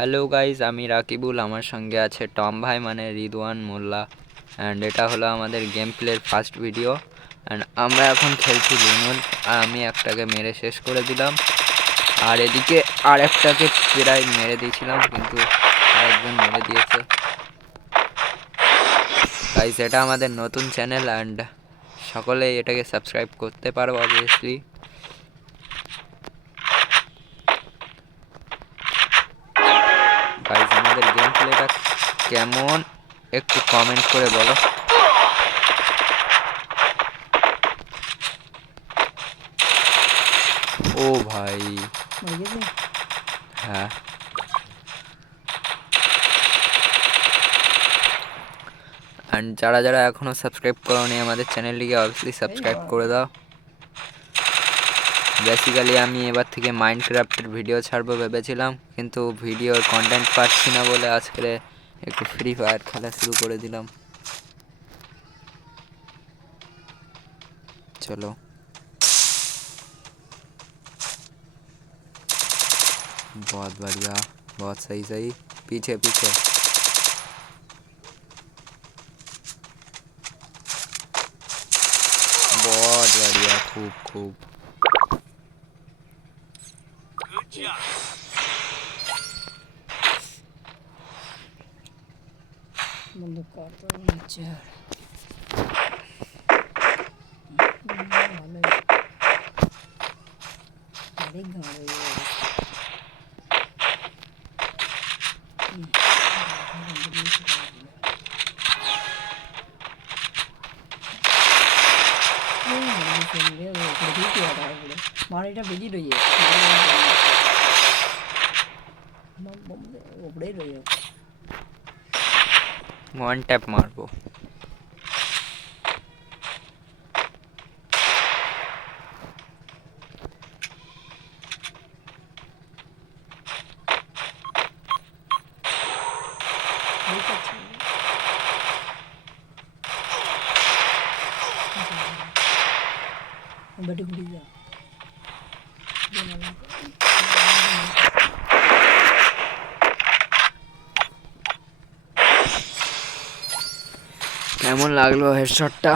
Hello guys, আমি রাকিবুল। আমার সঙ্গে আছে টম ভাই মানে রিদওয়ান মোল্লা। অ্যান্ড এটা হলো আমাদের গেম প্লের ফার্স্ট ভিডিও। অ্যান্ড আমরা এখন খেলছি লুনুন। আর আমি একটাকে মেরে শেষ করে দিলাম, আর এদিকে আর একটাকে প্রায় মেরে দিয়েছিলাম, কিন্তু আরেকজন মেরে দিয়েছে। গাইজ, এটা আমাদের নতুন চ্যানেল অ্যান্ড সকলেই এটাকে সাবস্ক্রাইব করতে পারো অবভিয়াসলি। গাইজ, আমাদের গেম প্লেটা কেমন একটু কমেন্ট করে বলো। ও ভাই, হ্যাঁ। অ্যান্ড যারা যারা এখনও সাবস্ক্রাইব করোনি আমাদের চ্যানেলটিকে অবভিয়াসলি সাবস্ক্রাইব করে দাও। বেসিক্যালি আমি এবার থেকে মাইনক্রাফটের ভিডিও ছাড়বো ভেবেছিলাম, কিন্তু ভিডিওর কন্টেন্ট পাচ্ছি না বলে আজকে একটু ফ্রি ফায়ার খেলা শুরু করে দিলাম। চলো, बहुत बढ़िया, बहुत सही सही। पीछे पीछे बहुत बढ़िया, खूब खूब। মারিটা বেজি রয়ে ওপরেই রয়ে वन टैप मारबो। বেটি ঘুরি যা কেমন লাগলো হেডশটটা?